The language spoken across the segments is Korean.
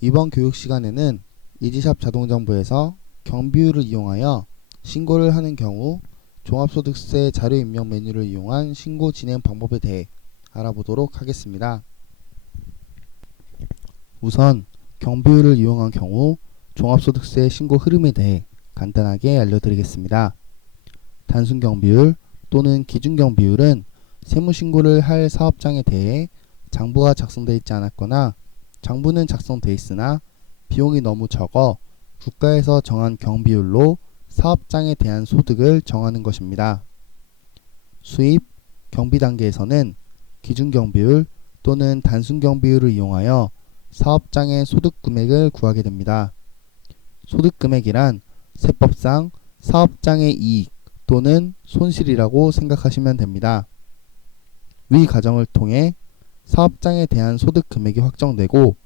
이번 교육 시간에는 이지샵 자동정보에서 경비율을 이용하여 신고를 하는 경우 종합소득세 자료 입력 메뉴를 이용한 신고 진행 방법에 대해 알아보도록 하겠습니다. 우선 경비율을 이용한 경우 종합소득세 신고 흐름에 대해 간단하게 알려드리겠습니다. 단순 경비율 또는 기준 경비율은 세무신고를 할 사업장에 대해 장부가 작성되어 있지 않았거나 장부는 작성되어 있으나 비용이 너무 적어 국가에서 정한 경비율로 사업장에 대한 소득을 정하는 것입니다. 수입, 경비 단계에서는 기준 경비율 또는 단순 경비율을 이용하여 사업장의 소득 금액을 구하게 됩니다. 소득 금액이란 세법상 사업장의 이익 또는 손실이라고 생각하시면 됩니다. 위 과정을 통해 사업장에 대한 소득 금액이 확정되고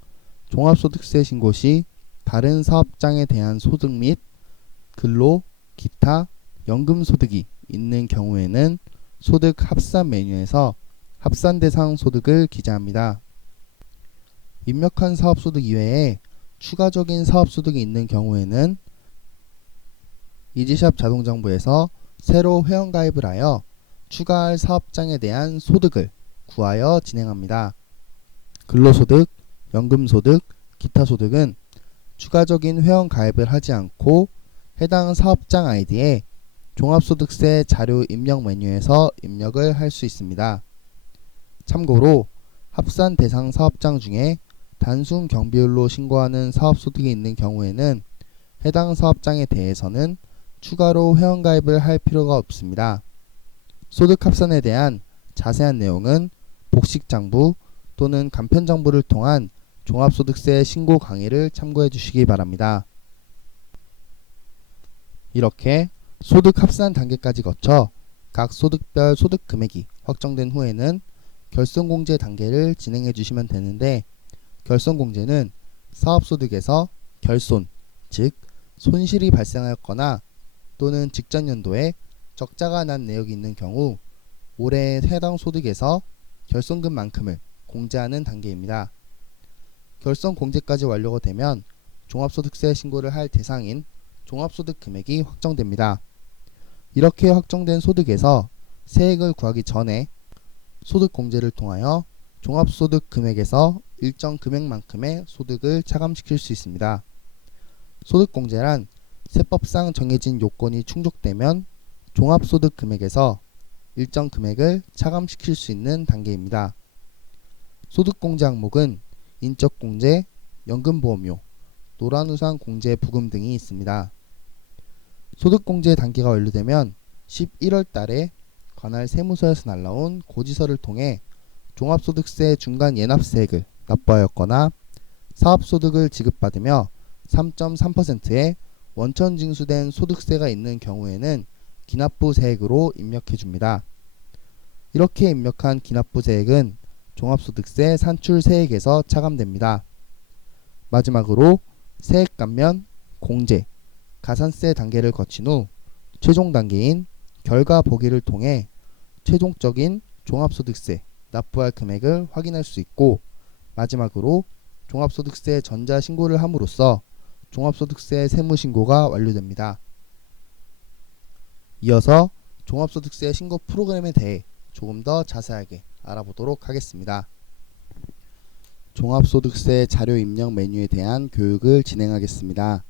종합소득세 신고 시 다른 사업장에 대한 소득 및 근로, 기타, 연금소득이 있는 경우에는 소득 합산 메뉴에서 합산 대상 소득을 기재합니다. 입력한 사업소득 이외에 추가적인 사업소득이 있는 경우에는 이지샵 자동정보에서 새로 회원가입을 하여 추가할 사업장에 대한 소득을 구하여 진행합니다. 근로소득, 연금소득, 기타소득은 추가적인 회원가입을 하지 않고 해당 사업장 아이디에 종합소득세 자료 입력 메뉴에서 입력을 할 수 있습니다. 참고로 합산 대상 사업장 중에 단순 경비율로 신고하는 사업소득이 있는 경우에는 해당 사업장에 대해서는 추가로 회원가입을 할 필요가 없습니다. 소득 합산에 대한 자세한 내용은 복식장부 또는 간편정보를 통한 종합소득세 신고 강의를 참고해 주시기 바랍니다. 이렇게 소득 합산 단계까지 거쳐 각 소득별 소득 금액이 확정된 후에는 결손공제 단계를 진행해 주시면 되는데, 결손공제는 사업소득에서 결손, 즉 손실이 발생하였거나 또는 직전 연도에 적자가 난 내역이 있는 경우 올해 해당 소득에서 결손금만큼을 공제하는 단계입니다. 결손공제까지 완료가 되면 종합소득세 신고를 할 대상인 종합소득 금액이 확정됩니다. 이렇게 확정된 소득에서 세액을 구하기 전에 소득공제를 통하여 종합소득 금액에서 일정 금액만큼의 소득을 차감시킬 수 있습니다. 소득공제란 세법상 정해진 요건이 충족되면 종합소득 금액에서 일정 금액을 차감시킬 수 있는 단계입니다. 소득공제 항목은 인적공제, 연금보험료, 노란우산 공제 부금 등이 있습니다. 소득공제 단계가 완료되면 11월 달에 관할 세무서에서 날라온 고지서를 통해 종합소득세 중간 예납세액을 납부하였거나 사업소득을 지급받으며 3.3%의 원천 징수된 소득세가 있는 경우에는 기납부 세액으로 입력해 줍니다. 이렇게 입력한 기납부 세액은 종합소득세 산출세액에서 차감됩니다. 마지막으로 세액 감면, 공제, 가산세 단계를 거친 후 최종 단계인 결과 보기를 통해 최종적인 종합소득세 납부할 금액을 확인할 수 있고, 마지막으로 종합소득세 전자신고를 함으로써 종합소득세 세무신고가 완료됩니다. 이어서 종합소득세 신고 프로그램에 대해 조금 더 자세하게 알아보도록 하겠습니다. 종합소득세 자료 입력 메뉴에 대한 교육을 진행하겠습니다.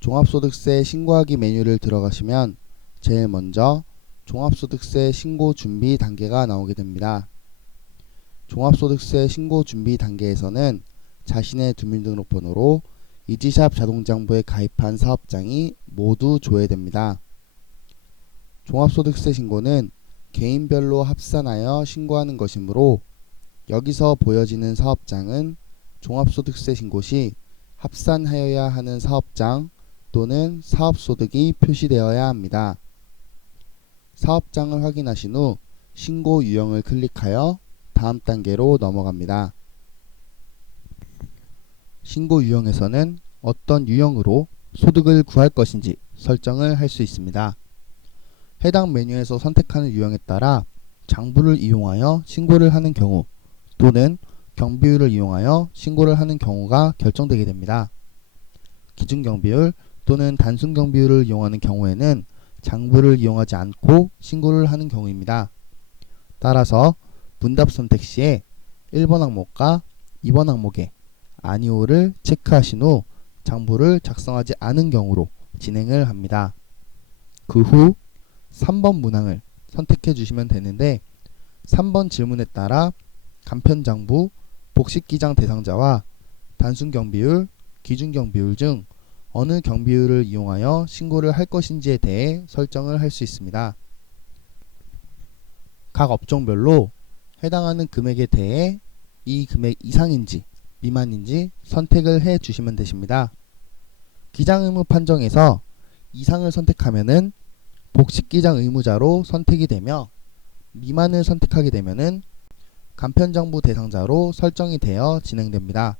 종합소득세 신고하기 메뉴를 들어가시면 제일 먼저 종합소득세 신고 준비 단계가 나오게 됩니다. 종합소득세 신고 준비 단계에서는 자신의 주민등록번호로 이지샵 자동정보에 가입한 사업장이 모두 조회됩니다. 종합소득세 신고는 개인별로 합산하여 신고하는 것이므로 여기서 보여지는 사업장은 종합소득세 신고 시 합산하여야 하는 사업장 또는 사업소득이 표시되어야 합니다. 사업장을 확인하신 후 신고 유형을 클릭하여 다음 단계로 넘어갑니다. 신고 유형에서는 어떤 유형으로 소득을 구할 것인지 설정을 할 수 있습니다. 해당 메뉴에서 선택하는 유형에 따라 장부를 이용하여 신고를 하는 경우 또는 경비율을 이용하여 신고를 하는 경우가 결정되게 됩니다. 기준경비율 또는 단순경비율을 이용하는 경우에는 장부를 이용하지 않고 신고를 하는 경우입니다. 따라서 문답 선택 시에 1번 항목과 2번 항목에 아니오를 체크하신 후 장부를 작성하지 않은 경우로 진행을 합니다. 그 후 3번 문항을 선택해 주시면 되는데 3번 질문에 따라 간편장부, 복식기장 대상자와 단순경비율, 기준경비율 중 어느 경비율을 이용하여 신고를 할 것인지에 대해 설정을 할 수 있습니다. 각 업종별로 해당하는 금액에 대해 이 금액 이상인지 미만인지 선택을 해 주시면 되십니다. 기장의무 판정에서 이상을 선택하면은 복식기장 의무자로 선택이 되며 미만을 선택하게 되면은 간편장부 대상자로 설정이 되어 진행됩니다.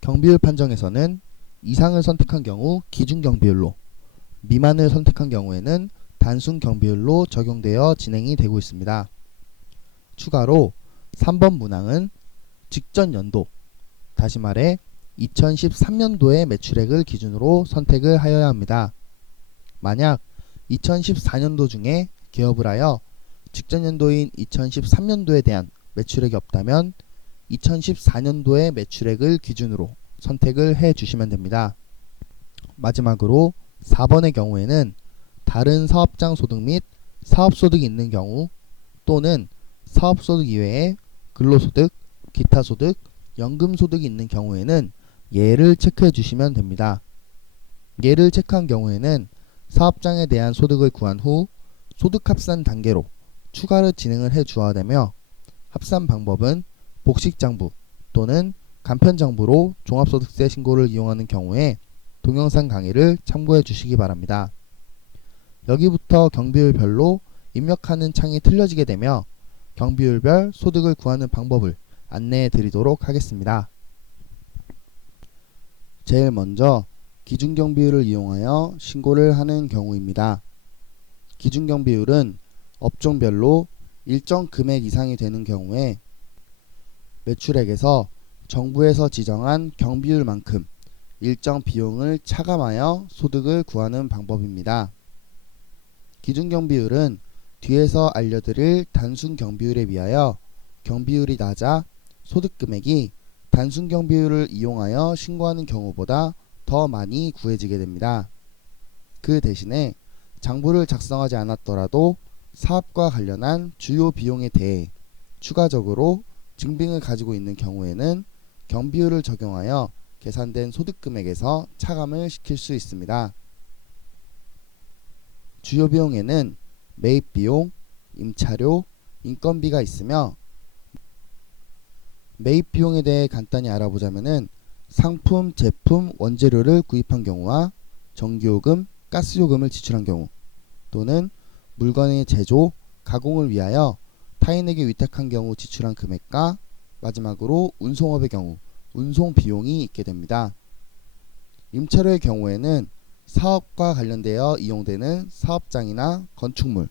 경비율 판정에서는 이상을 선택한 경우 기준경비율로, 미만을 선택한 경우에는 단순경비율로 적용되어 진행이 되고 있습니다. 추가로 3번 문항은 직전 연도, 다시 말해 2013년도의 매출액을 기준으로 선택을 하여야 합니다. 만약 2014년도 중에 개업을 하여 직전 연도인 2013년도에 대한 매출액이 없다면 2014년도의 매출액을 기준으로 선택을 해 주시면 됩니다. 마지막으로 4번의 경우에는 다른 사업장 소득 및 사업소득이 있는 경우 또는 사업소득 이외에 근로소득, 기타소득, 연금소득이 있는 경우에는 예를 체크해 주시면 됩니다. 예를 체크한 경우에는 사업장에 대한 소득을 구한 후 소득합산 단계로 추가로 진행을 해 주어야 되며 합산 방법은 복식장부 또는 간편장부로 종합소득세 신고를 이용하는 경우에 동영상 강의를 참고해 주시기 바랍니다. 여기부터 경비율별로 입력하는 창이 틀려지게 되며 경비율별 소득을 구하는 방법을 안내해 드리도록 하겠습니다. 제일 먼저 기준경비율을 이용하여 신고를 하는 경우입니다. 기준경비율은 업종별로 일정 금액 이상이 되는 경우에 매출액에서 정부에서 지정한 경비율만큼 일정 비용을 차감하여 소득을 구하는 방법입니다. 기준경비율은 뒤에서 알려드릴 단순경비율에 비하여 경비율이 낮아 소득금액이 단순경비율을 이용하여 신고하는 경우보다 더 많이 구해지게 됩니다. 그 대신에 장부를 작성하지 않았더라도 사업과 관련한 주요 비용에 대해 추가적으로 증빙을 가지고 있는 경우에는 경비율을 적용하여 계산된 소득금액에서 차감을 시킬 수 있습니다. 주요 비용에는 매입비용, 임차료, 인건비가 있으며 매입비용에 대해 간단히 알아보자면은 상품, 제품, 원재료를 구입한 경우와 전기요금, 가스요금을 지출한 경우 또는 물건의 제조, 가공을 위하여 타인에게 위탁한 경우 지출한 금액과 마지막으로 운송업의 경우 운송 비용이 있게 됩니다. 임차료의 경우에는 사업과 관련되어 이용되는 사업장이나 건축물,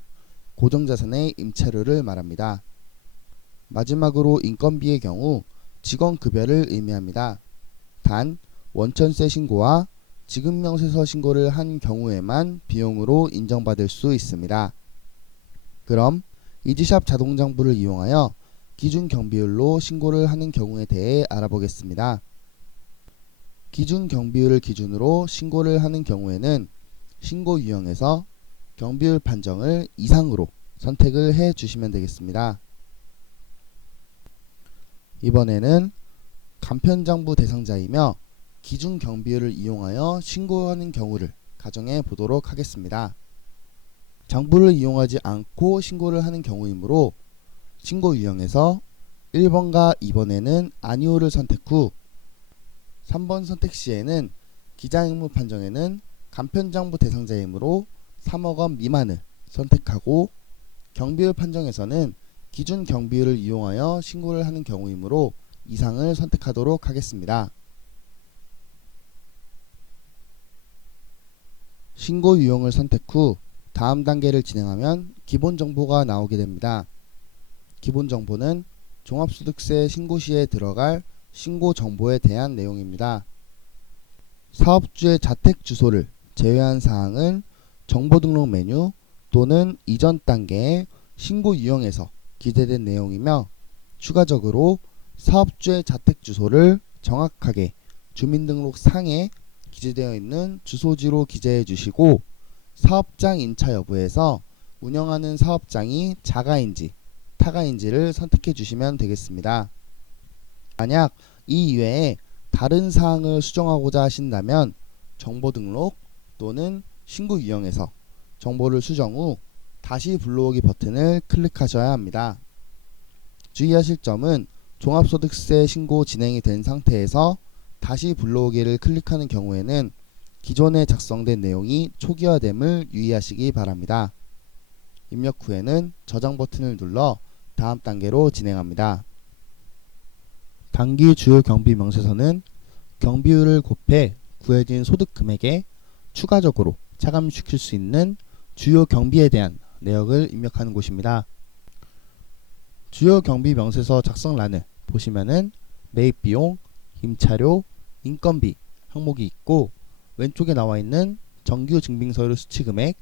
고정자산의 임차료를 말합니다. 마지막으로 인건비의 경우 직원급여를 의미합니다. 단 원천세 신고와 지급명세서 신고를 한 경우에만 비용으로 인정받을 수 있습니다. 그럼 이지샵 자동장부를 이용하여 기준 경비율로 신고를 하는 경우에 대해 알아보겠습니다. 기준 경비율을 기준으로 신고를 하는 경우에는 신고 유형에서 경비율 판정을 이상으로 선택을 해 주시면 되겠습니다. 이번에는 간편장부 대상자이며 기준 경비율을 이용하여 신고하는 경우를 가정해 보도록 하겠습니다. 장부를 이용하지 않고 신고를 하는 경우이므로 신고 유형에서 1번과 2번에는 아니오를 선택 후 3번 선택 시에는 기장의무 판정에는 간편장부 대상자이므로 3억 원 미만을 선택하고 경비율 판정에서는 기준 경비율을 이용하여 신고를 하는 경우이므로 이상을 선택하도록 하겠습니다. 신고 유형을 선택 후 다음 단계를 진행하면 기본 정보가 나오게 됩니다. 기본 정보는 종합소득세 신고 시에 들어갈 신고 정보에 대한 내용입니다. 사업주의 자택 주소를 제외한 사항은 정보등록 메뉴 또는 이전 단계의 신고 유형에서 기재된 내용이며, 추가적으로 사업주의 자택 주소를 정확하게 주민등록상에 기재되어 있는 주소지로 기재해 주시고, 사업장 인차 여부에서 운영하는 사업장이 자가인지 타가인지를 선택해 주시면 되겠습니다. 만약 이 이외에 다른 사항을 수정하고자 하신다면 정보등록 또는 신고 유형에서 정보를 수정 후 다시 불러오기 버튼을 클릭하셔야 합니다. 주의하실 점은 종합소득세 신고 진행이 된 상태에서 다시 불러오기를 클릭하는 경우에는 기존에 작성된 내용이 초기화됨을 유의하시기 바랍니다. 입력 후에는 저장 버튼을 눌러 다음 단계로 진행합니다. 단기 주요 경비 명세서는 경비율을 곱해 구해진 소득 금액에 추가적으로 차감시킬 수 있는 주요 경비에 대한 내역을 입력하는 곳입니다. 주요 경비 명세서 작성란을 보시면은 매입비용, 임차료, 인건비 항목이 있고, 왼쪽에 나와 있는 정규 증빙서류 수취금액,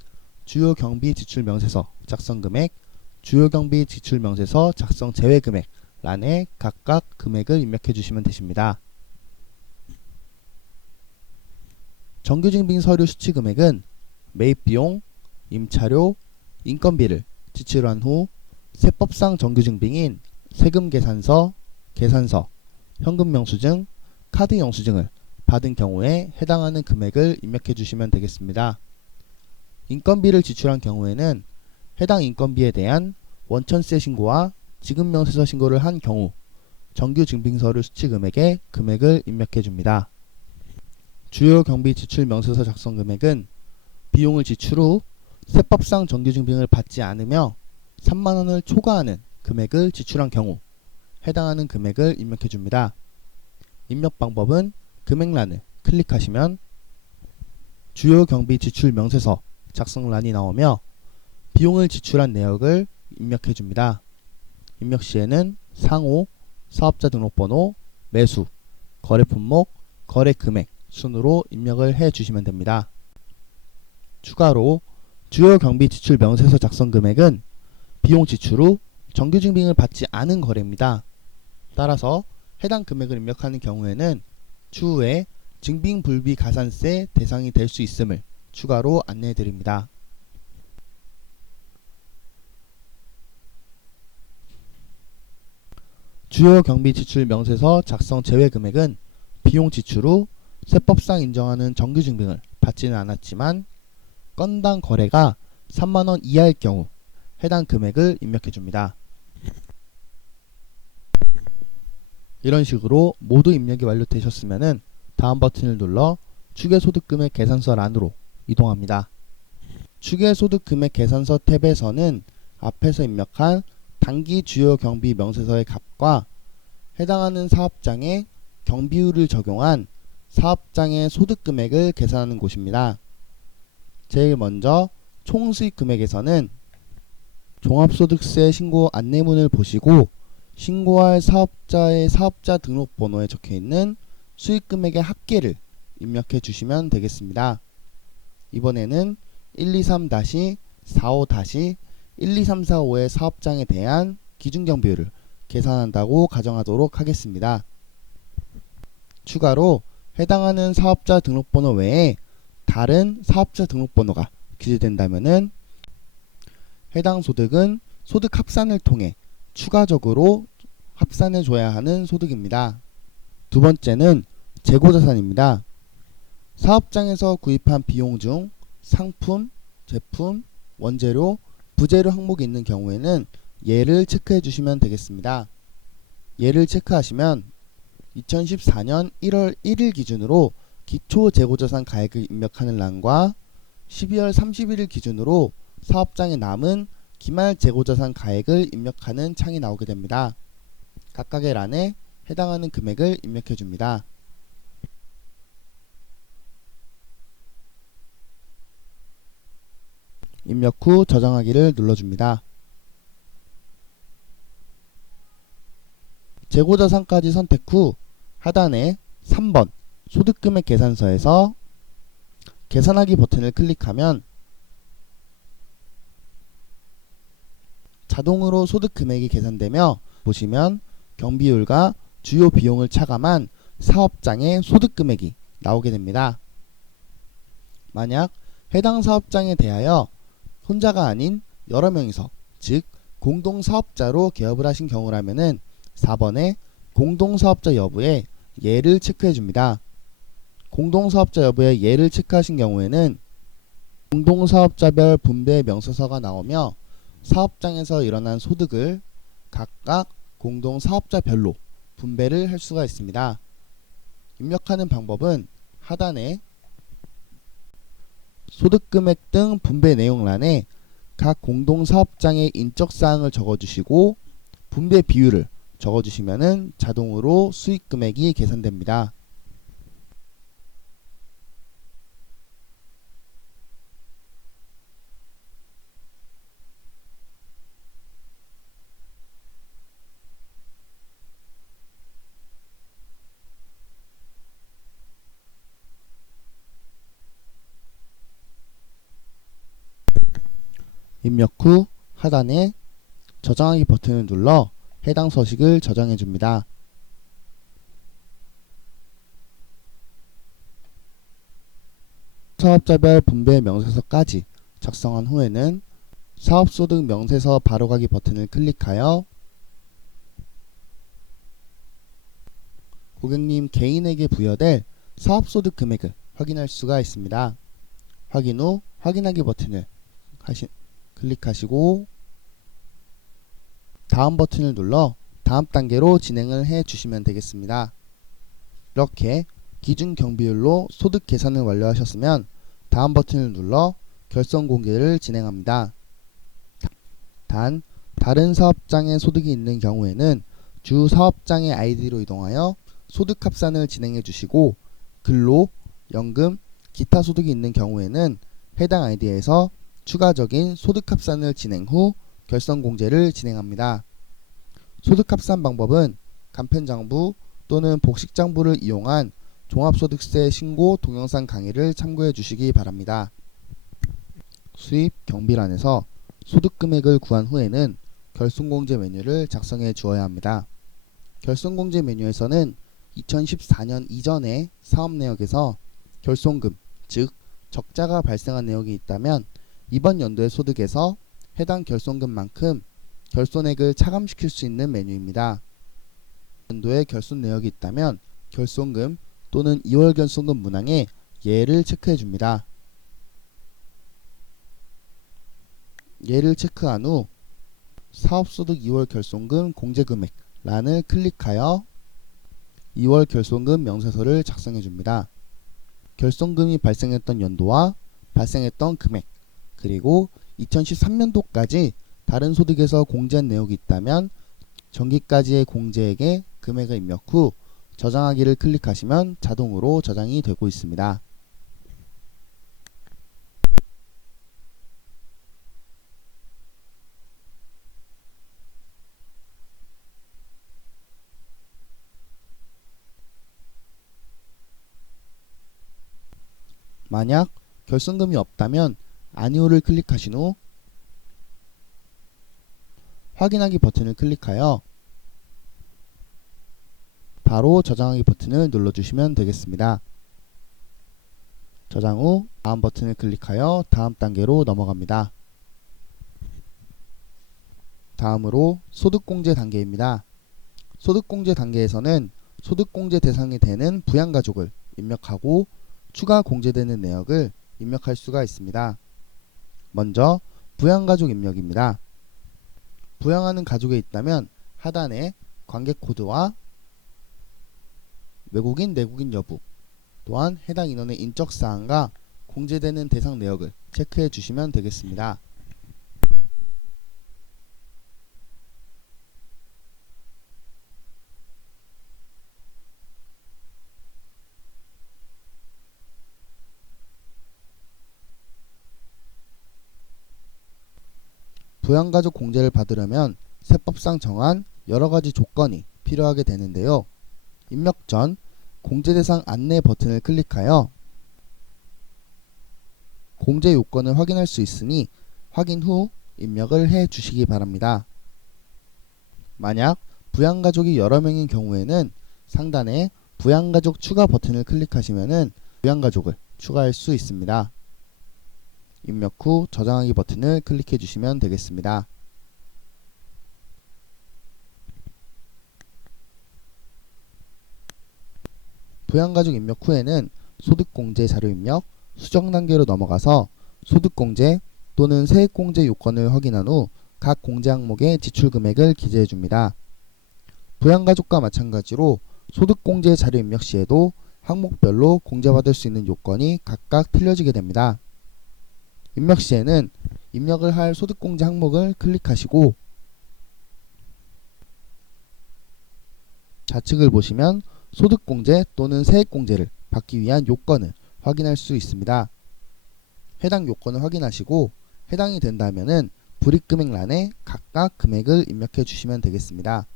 주요 경비 지출 명세서 작성 금액, 주요 경비 지출 명세서 작성 제외 금액 란에 각각 금액을 입력해 주시면 되십니다. 정규 증빙 서류 수취 금액은 매입비용, 임차료, 인건비를 지출한 후 세법상 정규 증빙인 세금 계산서, 계산서, 현금 영수증, 카드 영수증을 받은 경우에 해당하는 금액을 입력해 주시면 되겠습니다. 인건비를 지출한 경우에는 해당 인건비에 대한 원천세 신고와 지급명세서 신고를 한 경우 정규 증빙서류 수취 금액에 금액을 입력해 줍니다. 주요 경비 지출 명세서 작성 금액은 비용을 지출 후 세법상 정규 증빙을 받지 않으며 3만원을 초과하는 금액을 지출한 경우 해당하는 금액을 입력해 줍니다. 입력 방법은 금액란을 클릭하시면 주요 경비 지출 명세서 작성란이 나오며 비용을 지출한 내역을 입력해 줍니다. 입력 시에는 상호, 사업자 등록번호, 매수, 거래 품목, 거래 금액 순으로 입력을 해 주시면 됩니다. 추가로 주요 경비 지출 명세서 작성 금액은 비용 지출 후 정규 증빙을 받지 않은 거래입니다. 따라서 해당 금액을 입력하는 경우에는 추후에 증빙불비 가산세 대상이 될 수 있음을 추가로 안내해 드립니다. 주요 경비 지출 명세서 작성 제외 금액은 비용 지출 후 세법상 인정하는 정규 증빙을 받지는 않았지만 건당 거래가 3만원 이하일 경우 해당 금액을 입력해 줍니다. 이런 식으로 모두 입력이 완료되셨으면 다음 버튼을 눌러 추계소득금액 계산서 란으로 이동합니다. 추계소득금액 계산서 탭에서는 앞에서 입력한 단기 주요 경비 명세서의 값과 해당하는 사업장의 경비율을 적용한 사업장의 소득금액을 계산하는 곳입니다. 제일 먼저 총수익 금액에서는 종합소득세 신고 안내문을 보시고 신고할 사업자의 사업자 등록번호에 적혀있는 수익금액의 합계를 입력해 주시면 되겠습니다. 이번에는 123-45-12345의 사업장에 대한 기준경비율을 계산한다고 가정하도록 하겠습니다. 추가로 해당하는 사업자 등록번호 외에 다른 사업자 등록번호가 기재된다면 해당 소득은 소득 합산을 통해 추가적으로 합산해 줘야 하는 소득입니다. 두 번째는 재고자산입니다. 사업장에서 구입한 비용 중 상품, 제품, 원재료, 부재료 항목이 있는 경우에는 예를 체크해 주시면 되겠습니다. 예를 체크하시면 2014년 1월 1일 기준으로 기초 재고자산 가액을 입력하는 란과 12월 31일 기준으로 사업장에 남은 기말 재고자산 가액을 입력하는 창이 나오게 됩니다. 각각의 란에 해당하는 금액을 입력해 줍니다. 입력 후 저장하기를 눌러줍니다. 재고자산까지 선택 후 하단에 3번 소득금액 계산서에서 계산하기 버튼을 클릭하면 자동으로 소득금액이 계산되며 보시면 경비율과 주요 비용을 차감한 사업장의 소득금액이 나오게 됩니다. 만약 해당 사업장에 대하여 혼자가 아닌 여러 명이서 즉 공동사업자로 개업을 하신 경우라면은 4번에 공동사업자 여부에 예를 체크해 줍니다. 공동사업자 여부에 예를 체크하신 경우에는 공동사업자별 분배 명세서가 나오며 사업장에서 일어난 소득을 각각 공동사업자별로 분배를 할 수가 있습니다. 입력하는 방법은 하단에 소득금액 등 분배 내용란에 각 공동사업장의 인적사항을 적어주시고 분배 비율을 적어주시면 자동으로 수익금액이 계산됩니다. 입력 후 하단에 저장하기 버튼을 눌러 해당 서식을 저장해 줍니다. 사업자별 분배 명세서까지 작성한 후에는 사업소득 명세서 바로가기 버튼을 클릭하여 고객님 개인에게 부여될 사업소득 금액을 확인할 수가 있습니다. 확인 후 확인하기 버튼을 클릭하시고 다음 버튼을 눌러 다음 단계로 진행을 해 주시면 되겠습니다. 이렇게 기준 경비율로 소득 계산을 완료하셨으면 다음 버튼을 눌러 결선 공개를 진행합니다. 단 다른 사업장에 소득이 있는 경우에는 주 사업장의 아이디로 이동하여 소득 합산을 진행해 주시고 근로, 연금, 기타 소득이 있는 경우에는 해당 아이디에서 추가적인 소득 합산을 진행 후 결선 공제를 진행합니다. 소득 합산 방법은 간편장부 또는 복식장부를 이용한 종합소득세 신고 동영상 강의를 참고해 주시기 바랍니다. 수입 경비란에서 소득금액을 구한 후에는 결손공제 메뉴를 작성해 주어야 합니다. 결손공제 메뉴에서는 2014년 이전의 사업 내역에서 결손금, 즉 적자가 발생한 내역이 있다면 이번 연도의 소득에서 해당 결손금만큼 결손액을 차감시킬 수 있는 메뉴입니다. 연도에 결손 내역이 있다면 결손금 또는 2월 결손금 문항에 예를 체크해 줍니다. 예를 체크한 후 사업소득 2월 결손금 공제금액 란을 클릭하여 2월 결손금 명세서를 작성해 줍니다. 결손금이 발생했던 연도와 발생했던 금액 그리고 2013년도까지 다른 소득에서 공제한 내역이 있다면 전기까지의 공제액의 금액을 입력 후 저장하기를 클릭하시면 자동으로 저장이 되고 있습니다. 만약 결손금이 없다면 아니오를 클릭하신 후 확인하기 버튼을 클릭하여 바로 저장하기 버튼을 눌러주시면 되겠습니다. 저장 후 다음 버튼을 클릭하여 다음 단계로 넘어갑니다. 다음으로 소득공제 단계입니다. 소득공제 단계에서는 소득공제 대상이 되는 부양가족을 입력하고 추가 공제되는 내역을 입력할 수가 있습니다. 먼저 부양가족 입력입니다. 부양하는 가족에 있다면 하단에 관계코드와 외국인, 내국인 여부 또한 해당 인원의 인적사항과 공제되는 대상 내역을 체크해 주시면 되겠습니다. 부양가족 공제를 받으려면 세법상 정한 여러가지 조건이 필요하게 되는데요. 입력 전 공제 대상 안내 버튼을 클릭하여 공제 요건을 확인할 수 있으니 확인 후 입력을 해 주시기 바랍니다. 만약 부양가족이 여러 명인 경우에는 상단에 부양가족 추가 버튼을 클릭하시면 부양가족을 추가할 수 있습니다. 입력 후 저장하기 버튼을 클릭해 주시면 되겠습니다. 부양가족 입력 후에는 소득공제 자료 입력, 수정 단계로 넘어가서 소득공제 또는 세액공제 요건을 확인한 후 각 공제 항목의 지출 금액을 기재해 줍니다. 부양가족과 마찬가지로 소득공제 자료 입력 시에도 항목별로 공제받을 수 있는 요건이 각각 틀려지게 됩니다. 입력 시에는 입력을 할 소득공제 항목을 클릭하시고 좌측을 보시면 소득공제 또는 세액공제를 받기 위한 요건을 확인할 수 있습니다. 해당 요건을 확인하시고 해당이 된다면 불이익금액란에 각각 금액을 입력해 주시면 되겠습니다.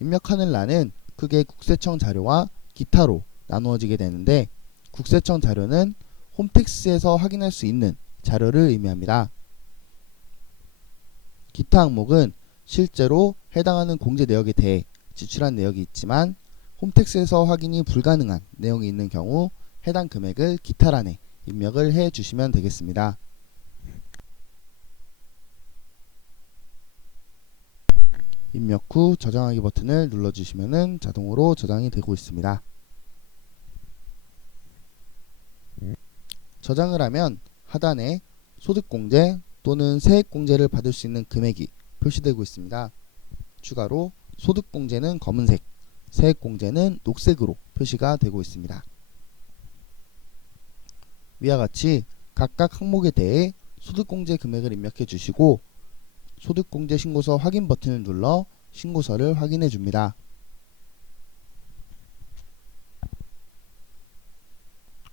입력하는 란은 크게 국세청 자료와 기타로 나누어지게 되는데 국세청 자료는 홈택스에서 확인할 수 있는 자료를 의미합니다. 기타 항목은 실제로 해당하는 공제 내역에 대해 지출한 내역이 있지만 홈택스에서 확인이 불가능한 내용이 있는 경우 해당 금액을 기타란에 입력을 해 주시면 되겠습니다. 입력 후 저장하기 버튼을 눌러주시면 자동으로 저장이 되고 있습니다. 저장을 하면 하단에 소득공제 또는 세액공제를 받을 수 있는 금액이 표시되고 있습니다. 추가로 소득공제는 검은색, 세액공제는 녹색으로 표시가 되고 있습니다. 위와 같이 각각 항목에 대해 소득공제 금액을 입력해 주시고 소득공제 신고서 확인 버튼을 눌러 신고서를 확인해 줍니다.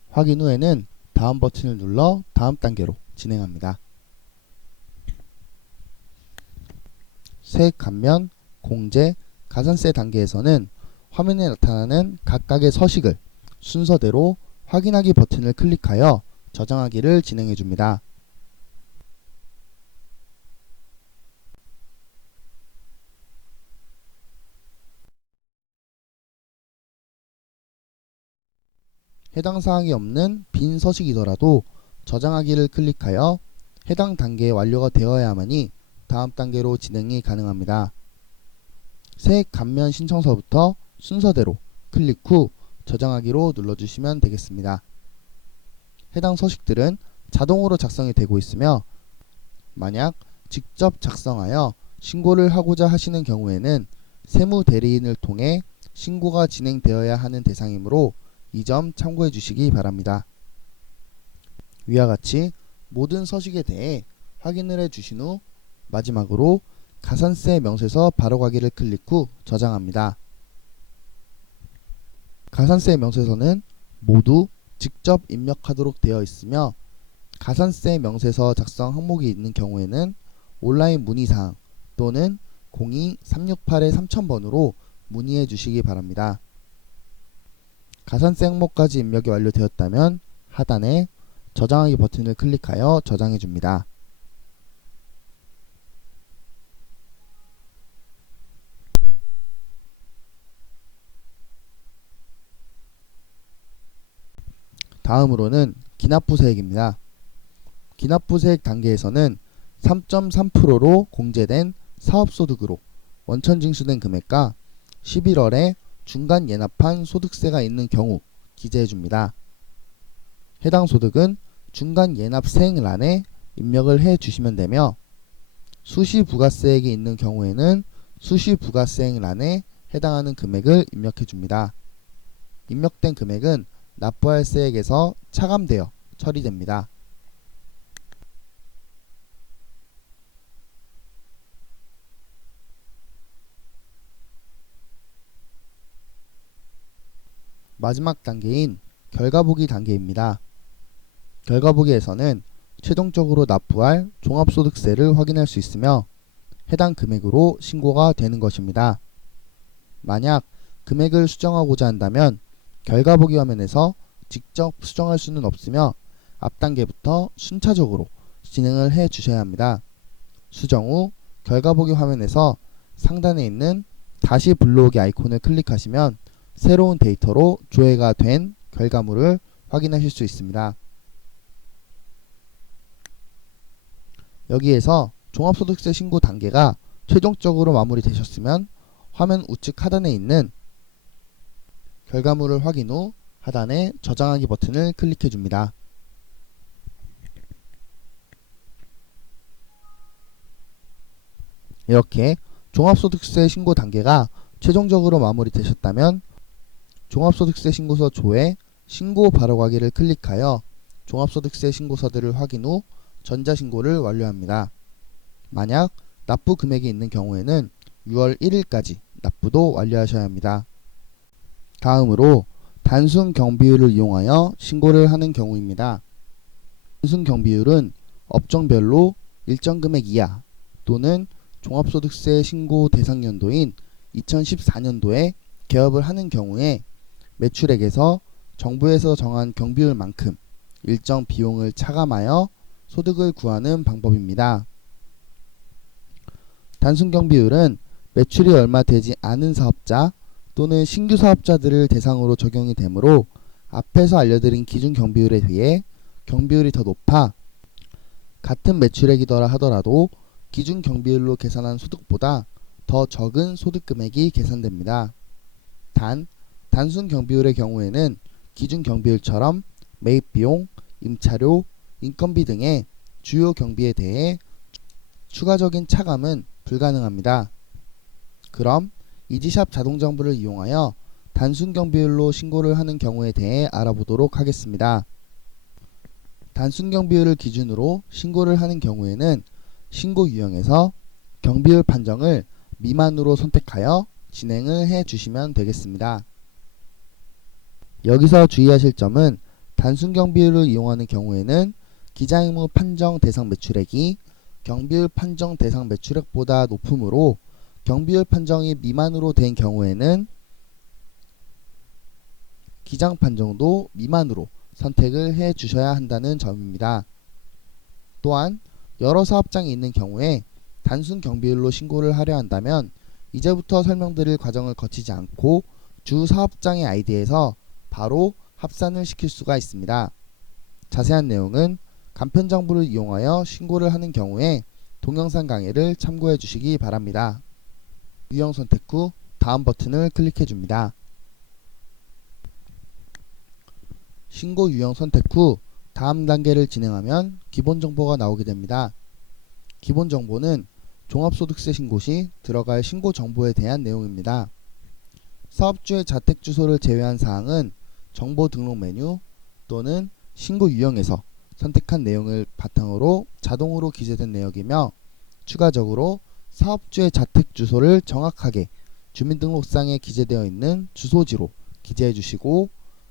확인 후에는 다음 버튼을 눌러 다음 단계로 진행합니다. 세액 감면, 공제, 가산세 단계에서는 화면에 나타나는 각각의 서식을 순서대로 확인하기 버튼을 클릭하여 저장하기를 진행해 줍니다. 해당 사항이 없는 빈 서식이더라도 저장하기를 클릭하여 해당 단계에 완료가 되어야만이 다음 단계로 진행이 가능합니다. 세액 감면 신청서부터 순서대로 클릭 후 저장하기로 눌러주시면 되겠습니다. 해당 서식들은 자동으로 작성이 되고 있으며 만약 직접 작성하여 신고를 하고자 하시는 경우에는 세무대리인을 통해 신고가 진행되어야 하는 대상이므로 이 점 참고해 주시기 바랍니다. 위와 같이 모든 서식에 대해 확인을 해 주신 후 마지막으로 가산세 명세서 바로가기를 클릭 후 저장합니다. 가산세 명세서는 모두 직접 입력하도록 되어 있으며 가산세 명세서 작성 항목이 있는 경우에는 온라인 문의사항 또는 02-368-3000번으로 문의해 주시기 바랍니다. 가산세 항목까지 입력이 완료되었다면 하단에 저장하기 버튼을 클릭하여 저장해 줍니다. 다음으로는 기납부세액입니다. 기납부세액 단계에서는 3.3%로 공제된 사업소득으로 원천 징수된 금액과 11월에 중간 예납한 소득세가 있는 경우 기재해 줍니다. 해당 소득은 중간 예납 세액란에 입력을 해 주시면 되며 수시 부가세액이 있는 경우에는 수시 부가세액란에 해당하는 금액을 입력해 줍니다. 입력된 금액은 납부할 세액에서 차감되어 처리됩니다. 마지막 단계인 결과보기 단계입니다. 결과보기에서는 최종적으로 납부할 종합소득세를 확인할 수 있으며 해당 금액으로 신고가 되는 것입니다. 만약 금액을 수정하고자 한다면 결과보기 화면에서 직접 수정할 수는 없으며 앞 단계부터 순차적으로 진행을 해 주셔야 합니다. 수정 후 결과보기 화면에서 상단에 있는 다시 불러오기 아이콘을 클릭하시면 새로운 데이터로 조회가 된 결과물을 확인하실 수 있습니다. 여기에서 종합소득세 신고 단계가 최종적으로 마무리되셨으면 화면 우측 하단에 있는 결과물을 확인 후 하단에 저장하기 버튼을 클릭해 줍니다. 이렇게 종합소득세 신고 단계가 최종적으로 마무리되셨다면 종합소득세 신고서 조회 신고 바로가기를 클릭하여 종합소득세 신고서들을 확인 후 전자신고를 완료합니다. 만약 납부 금액이 있는 경우에는 6월 1일까지 납부도 완료하셔야 합니다. 다음으로 단순 경비율을 이용하여 신고를 하는 경우입니다. 단순 경비율은 업종별로 일정 금액 이하 또는 종합소득세 신고 대상 연도인 2014년도에 개업을 하는 경우에 매출액에서 정부에서 정한 경비율만큼 일정 비용을 차감하여 소득을 구하는 방법입니다. 단순 경비율은 매출이 얼마 되지 않은 사업자 또는 신규 사업자들을 대상으로 적용이 되므로 앞에서 알려드린 기준 경비율에 비해 경비율이 더 높아 같은 매출액이더라 하더라도 기준 경비율로 계산한 소득보다 더 적은 소득 금액이 계산됩니다. 단, 단순 경비율의 경우에는 기준 경비율처럼 매입비용, 임차료, 인건비 등의 주요 경비에 대해 추가적인 차감은 불가능합니다. 그럼 이지샵 자동정보를 이용하여 단순 경비율로 신고를 하는 경우에 대해 알아보도록 하겠습니다. 단순 경비율을 기준으로 신고를 하는 경우에는 신고 유형에서 경비율 판정을 미만으로 선택하여 진행을 해 주시면 되겠습니다. 여기서 주의하실 점은 단순 경비율을 이용하는 경우에는 기장의무 판정 대상 매출액이 경비율 판정 대상 매출액보다 높으므로 경비율 판정이 미만으로 된 경우에는 기장 판정도 미만으로 선택을 해 주셔야 한다는 점입니다. 또한 여러 사업장이 있는 경우에 단순 경비율로 신고를 하려 한다면 이제부터 설명드릴 과정을 거치지 않고 주 사업장의 아이디에서 바로 합산을 시킬 수가 있습니다. 자세한 내용은 간편 정보를 이용하여 신고를 하는 경우에 동영상 강의를 참고해 주시기 바랍니다. 유형 선택 후 다음 버튼을 클릭해 줍니다. 신고 유형 선택 후 다음 단계를 진행하면 기본 정보가 나오게 됩니다. 기본 정보는 종합소득세 신고 시 들어갈 신고 정보에 대한 내용입니다. 사업주의 자택 주소를 제외한 사항은 정보 등록 메뉴 또는 신고 유형에서 선택한 내용을 바탕으로 자동으로 기재된 내역이며 추가적으로 사업주의 자택 주소를 정확하게 주민등록상에 기재되어 있는 주소지로 기재해 주시고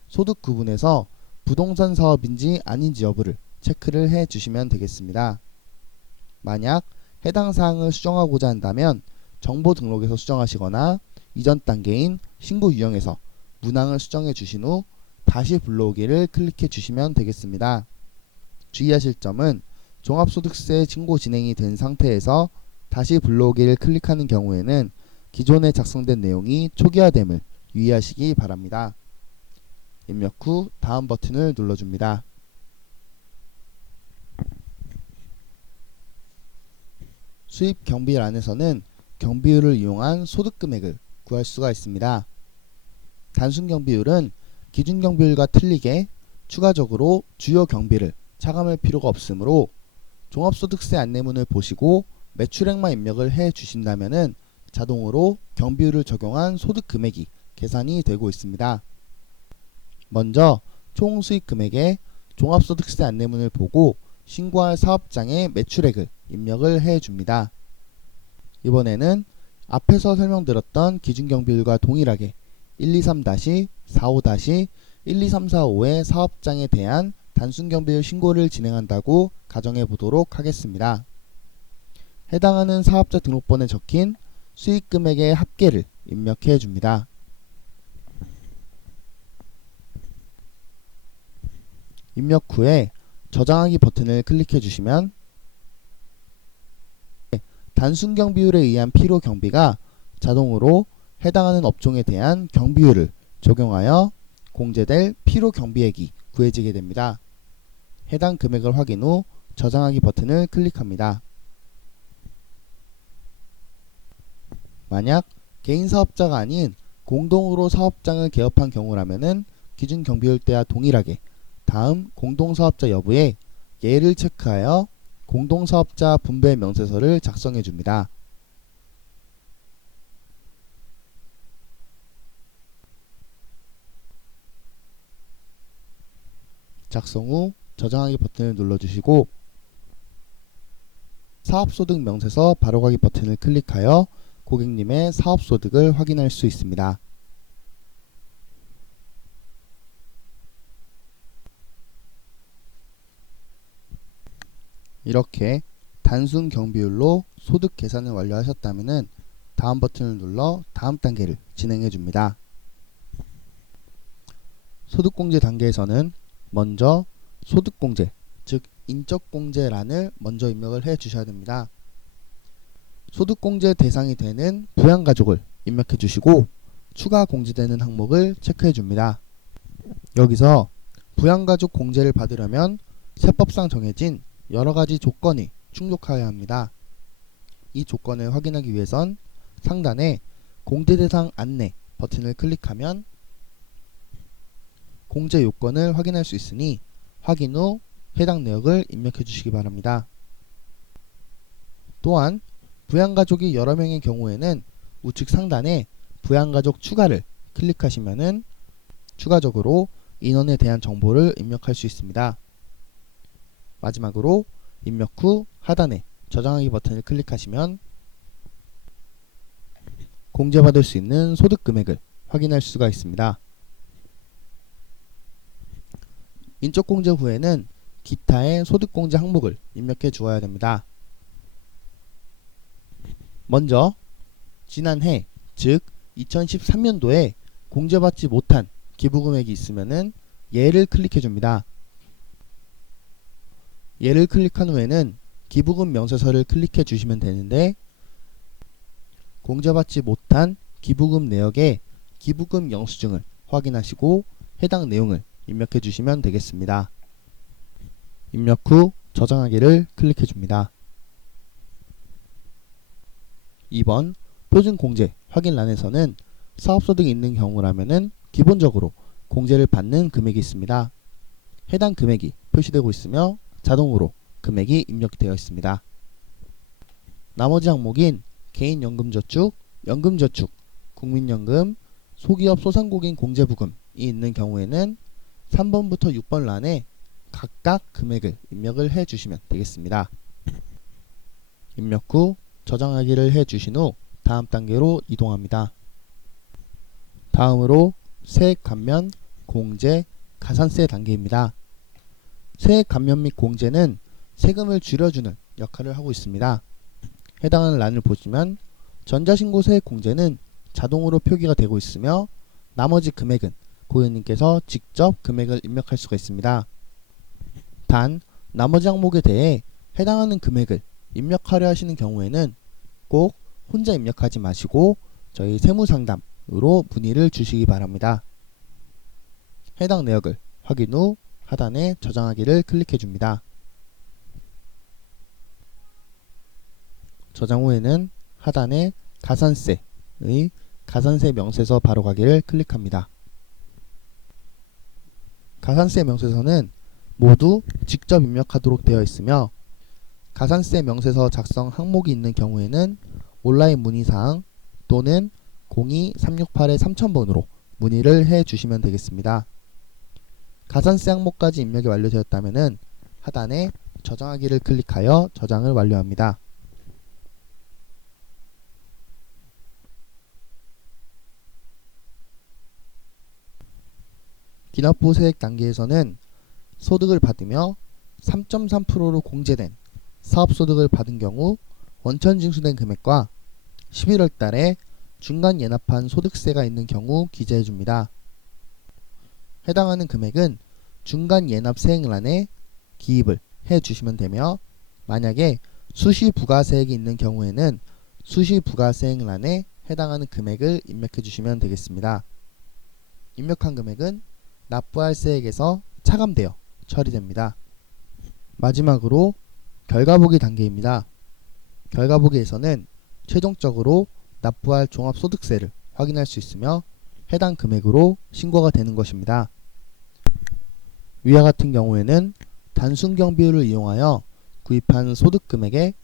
소득 구분에서 부동산 사업인지 아닌지 여부를 체크를 해 주시면 되겠습니다. 만약 해당 사항을 수정하고자 한다면 정보 등록에서 수정하시거나 이전 단계인 신고 유형에서 문항을 수정해 주신 후 다시 불러오기를 클릭해 주시면 되겠습니다. 주의하실 점은 종합소득세 신고 진행이 된 상태에서 다시 불러오기를 클릭하는 경우에는 기존에 작성된 내용이 초기화됨을 유의하시기 바랍니다. 입력 후 다음 버튼을 눌러줍니다. 수입 경비란에서는 경비율을 이용한 소득 금액을 구할 수가 있습니다. 단순 경비율은 기준 경비율과 틀리게 추가적으로 주요 경비를 차감할 필요가 없으므로 종합소득세 안내문을 보시고 매출액만 입력을 해 주신다면 자동으로 경비율을 적용한 소득 금액이 계산이 되고 있습니다. 먼저 총 수익 금액에 종합소득세 안내문을 보고 신고할 사업장의 매출액을 입력을 해 줍니다. 이번에는 앞에서 설명드렸던 기준경비율과 동일하게 123-45-12345의 사업장에 대한 단순경비율 신고를 진행한다고 가정해 보도록 하겠습니다. 해당하는 사업자 등록번에 적힌 수익금액의 합계를 입력해 줍니다. 입력 후에 저장하기 버튼을 클릭해 주시면 단순 경비율에 의한 필요 경비가 자동으로 해당하는 업종에 대한 경비율을 적용하여 공제될 필요 경비액이 구해지게 됩니다. 해당 금액을 확인 후 저장하기 버튼을 클릭합니다. 만약 개인 사업자가 아닌 공동으로 사업장을 개업한 경우라면은 기준 경비율 때와 동일하게 다음 공동사업자 여부에 예를 체크하여 공동사업자 분배 명세서를 작성해 줍니다. 작성 후 저장하기 버튼을 눌러주시고 사업소득 명세서 바로가기 버튼을 클릭하여 고객님의 사업소득을 확인할 수 있습니다. 이렇게 단순 경비율로 소득 계산을 완료하셨다면 다음 버튼을 눌러 다음 단계를 진행해 줍니다. 소득공제 단계에서는 먼저 소득공제, 즉 인적공제란을 먼저 입력을 해 주셔야 됩니다. 소득공제 대상이 되는 부양가족을 입력해 주시고 추가 공제되는 항목을 체크해 줍니다. 여기서 부양가족 공제를 받으려면 세법상 정해진 여러가지 조건이 충족하여야 합니다. 이 조건을 확인하기 위해선 상단에 공제대상 안내 버튼을 클릭하면 공제 요건을 확인할 수 있으니 확인 후 해당 내역을 입력해 주시기 바랍니다. 또한 부양가족이 여러 명의 경우에는 우측 상단에 부양가족 추가를 클릭하시면은 추가적으로 인원에 대한 정보를 입력할 수 있습니다. 마지막으로 입력 후 하단에 저장하기 버튼을 클릭하시면 공제받을 수 있는 소득 금액을 확인할 수가 있습니다. 인적공제 후에는 기타의 소득공제 항목을 입력해 주어야 됩니다. 먼저 지난해 즉 2013년도에 공제받지 못한 기부금액이 있으면은 예를 클릭해 줍니다. 예를 클릭한 후에는 기부금 명세서를 클릭해 주시면 되는데 공제받지 못한 기부금 내역의 기부금 영수증을 확인하시고 해당 내용을 입력해 주시면 되겠습니다. 입력 후 저장하기를 클릭해 줍니다. 2번 표준공제 확인란에서는 사업소득이 있는 경우라면은 기본적으로 공제를 받는 금액이 있습니다. 해당 금액이 표시되고 있으며 자동으로 금액이 입력되어 있습니다. 나머지 항목인 개인연금저축, 연금저축, 국민연금, 소기업 소상공인 공제부금이 있는 경우에는 3번부터 6번 란에 각각 금액을 입력을 해 주시면 되겠습니다. 입력 후 저장하기를 해 주신 후 다음 단계로 이동합니다. 다음으로 세액 감면, 공제, 가산세 단계입니다. 세액 감면 및 공제는 세금을 줄여주는 역할을 하고 있습니다. 해당하는 란을 보시면 전자신고 세액 공제는 자동으로 표기가 되고 있으며 나머지 금액은 고객님께서 직접 금액을 입력할 수가 있습니다. 단 나머지 항목에 대해 해당하는 금액을 입력하려 하시는 경우에는 꼭 혼자 입력하지 마시고 저희 세무상담으로 문의를 주시기 바랍니다. 해당 내역을 확인 후 하단에 저장하기를 클릭해 줍니다. 저장 후에는 하단에 가산세의 가산세 명세서 바로가기를 클릭합니다. 가산세 명세서는 모두 직접 입력하도록 되어 있으며 가산세 명세서 작성 항목이 있는 경우에는 온라인 문의사항 또는 02-368-3000번으로 문의를 해 주시면 되겠습니다. 가산세 항목까지 입력이 완료되었다면 하단에 저장하기를 클릭하여 저장을 완료합니다. 기납부 세액 단계에서는 소득을 받으며 3.3%로 공제된 사업소득을 받은 경우 원천 징수된 금액과 11월 달에 중간 예납한 소득세가 있는 경우 기재해 줍니다. 해당하는 금액은 중간 예납 세액란에 기입을 해 주시면 되며, 만약에 수시 부가세액이 있는 경우에는 수시 부가세액란에 해당하는 금액을 입력해 주시면 되겠습니다. 입력한 금액은 납부할 세액에서 차감되어 처리됩니다. 마지막으로 결과보기 단계입니다. 결과보기에서는 최종적으로 납부할 종합소득세를 확인할 수 있으며 해당 금액으로 신고가 되는 것입니다. 위와 같은 경우에는 단순 경비율을 이용하여 구입한 소득금액에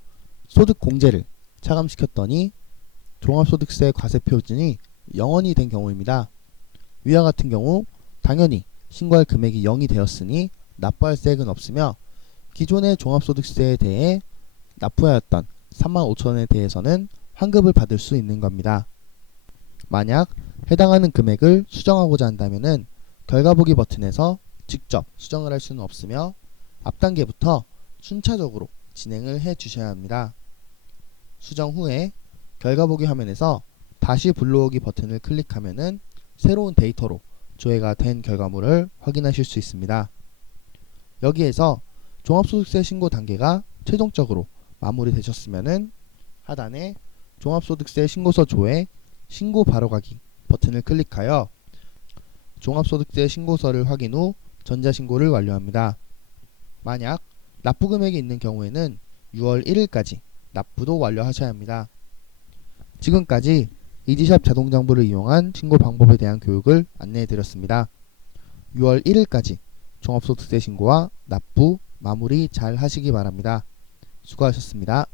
소득공제를 차감시켰더니 종합소득세 과세표준이 0원이 된 경우입니다. 위와 같은 경우 당연히 신고할 금액이 0이 되었으니 납부할 세액은 없으며, 기존의 종합소득세에 대해 납부하였던 35,000원에 대해서는 환급을 받을 수 있는 겁니다. 만약 해당하는 금액을 수정하고자 한다면 결과보기 버튼에서 직접 수정을 할 수는 없으며 앞 단계부터 순차적으로 진행을 해 주셔야 합니다. 수정 후에 결과보기 화면에서 다시 불러오기 버튼을 클릭하면 새로운 데이터로 조회가 된 결과물을 확인하실 수 있습니다. 여기에서 종합소득세 신고 단계가 최종적으로 마무리되셨으면 하단에 종합소득세 신고서 조회 신고 바로가기 버튼을 클릭하여 종합소득세 신고서를 확인 후 전자신고를 완료합니다. 만약 납부금액이 있는 경우에는 6월 1일까지 납부도 완료하셔야 합니다. 지금까지 이지샵 자동장부를 이용한 신고 방법에 대한 교육을 안내해 드렸습니다. 6월 1일까지 종합소득세 신고와 납부 마무리 잘 하시기 바랍니다. 수고하셨습니다.